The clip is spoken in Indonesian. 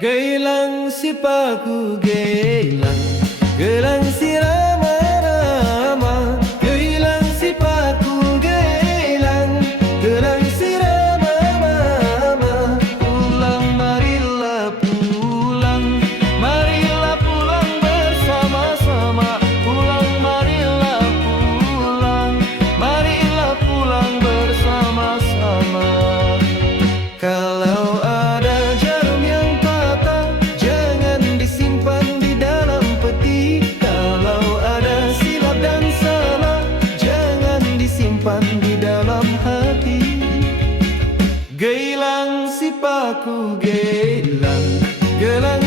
गैलं सिपाकु गेल Simpan di dalam hati. Geilang sipaku gelang, Gelang